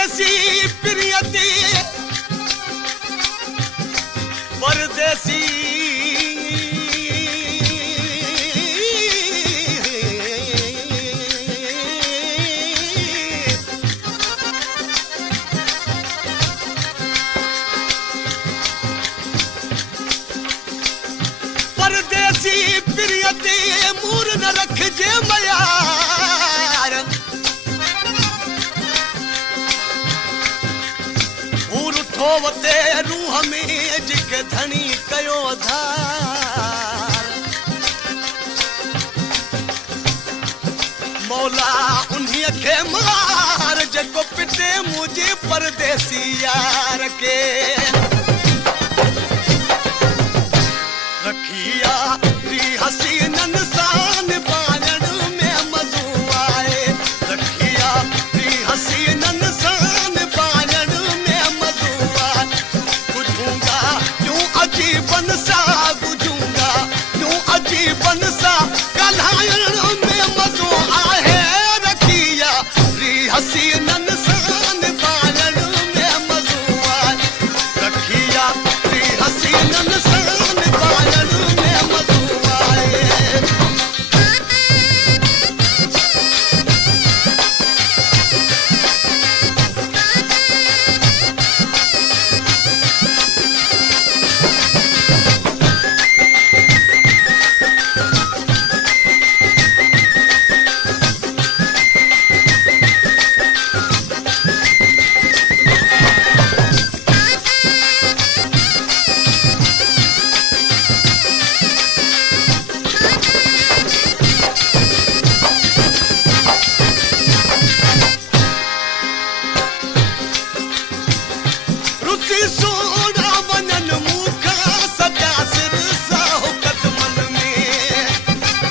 परदेसी प्रियति परदेसी परदेसी प्रियति मूर न रखजे मयार मूर उठोवते रूह में जिक धनी कयो धार मौला उन्हीं खे मार जको पिटे मुझे परदेसी यार के रखिया री हसीनन सान बाणन में मज़ो आए रखिया री हसीनन सान बाणन में मज़ो आए बुझूंगा यूं अजीबन सा बुझूंगा यूं अजीबन सा कल्हायन में मज़ो आए रखिया री हसीनन सान बाणन में मज़ो आए रखिया री हसीनन सान बाणन में मज़ो आए रुचि सोना वनन मुखा सदा सिर साहो कदमन में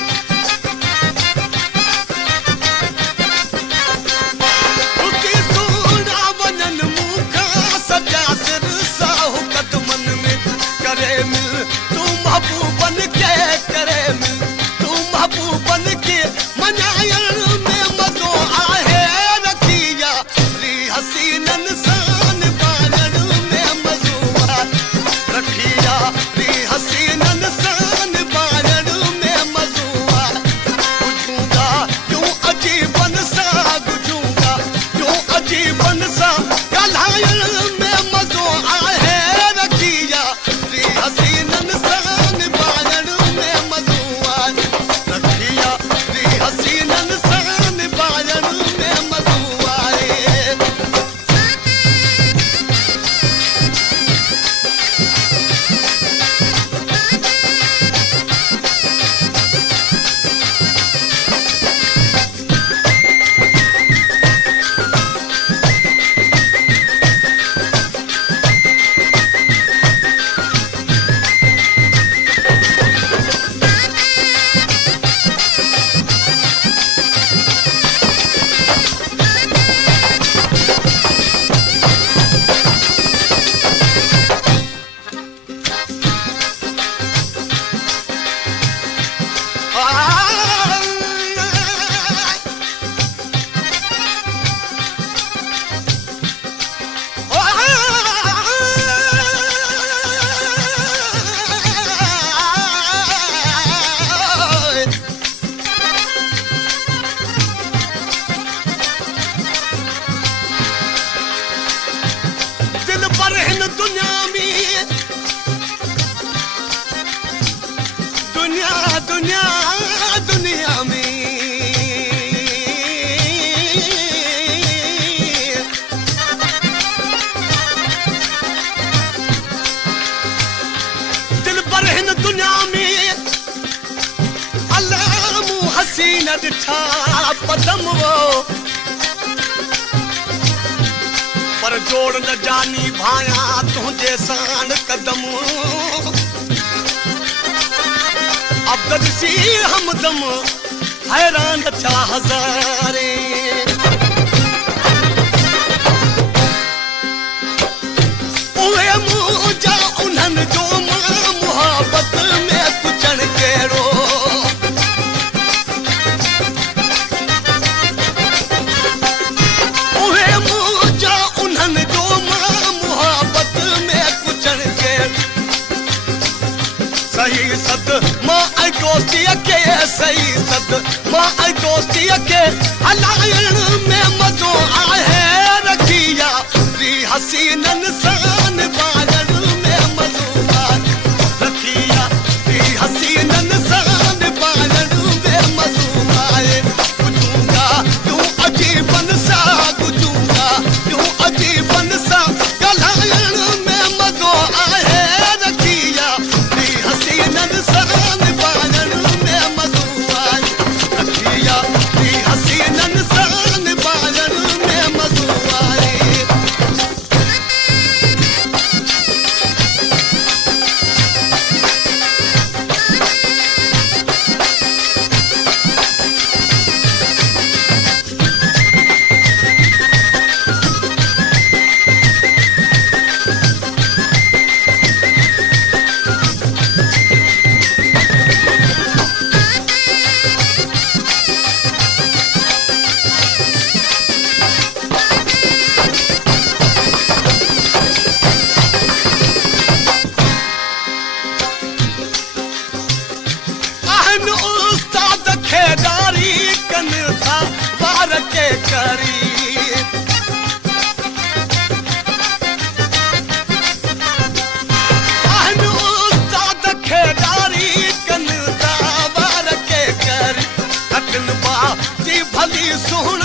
रुचि सोना वनन मुखा सदा सिर साहो कदमन में करे मिल तू महबूबन के करे मिल तू महबूबन के मनायन में मज़ो आहे रखिया री हसीनन सान बाणन में मज़ो आए रखिया री हसीनन सान बाणन में मज़ो आए बुझूंगा यूं अजीबन सा बुझूंगा यूं अजीबन सा कल्हायन में मज़ो आए रखिया री हसीनन सान बाणन में मज़ो आए रखिया री हसीनन सान बाणन में मज़ो आए दिल पर हिन दुनिया में दुनिया दुनिया दुनिया में दिल पर हिन दुनिया में अल्लाह मु हसीन ॾिठा पदम वो पर जोड़ न जानी भाया तुझे सान कदम अब्दल सी हमदम हैरान था हजारे उहे मुझा उन्हनि जो मां मुहब्बत में कुचण कहिड़ो उहे मुझा सद मां ऐं दोस्तीअ खे सही सद मां ऐं दोस्तीअ खे हलाइण में मज़ो आहे रखिया री हसीननि सां निभाइण में मज़ो आहे रखिया री हसीननि सां निभाइण में मज़ो आहे गुजूंगा यूं अजीबन सां गुजूंगा यूं अजीबन सां ॻाल्हाइण में मज़ो आहे रखिया री हसीननि सां निभाइण में मज़ो आहे रखिया री हसीननि सां निभाइण में मज़ो आहे उस्ताद खेदारी कन था वार के करी उस्ताद खेदारी कन था वार के करी कटन बा जी भली सुन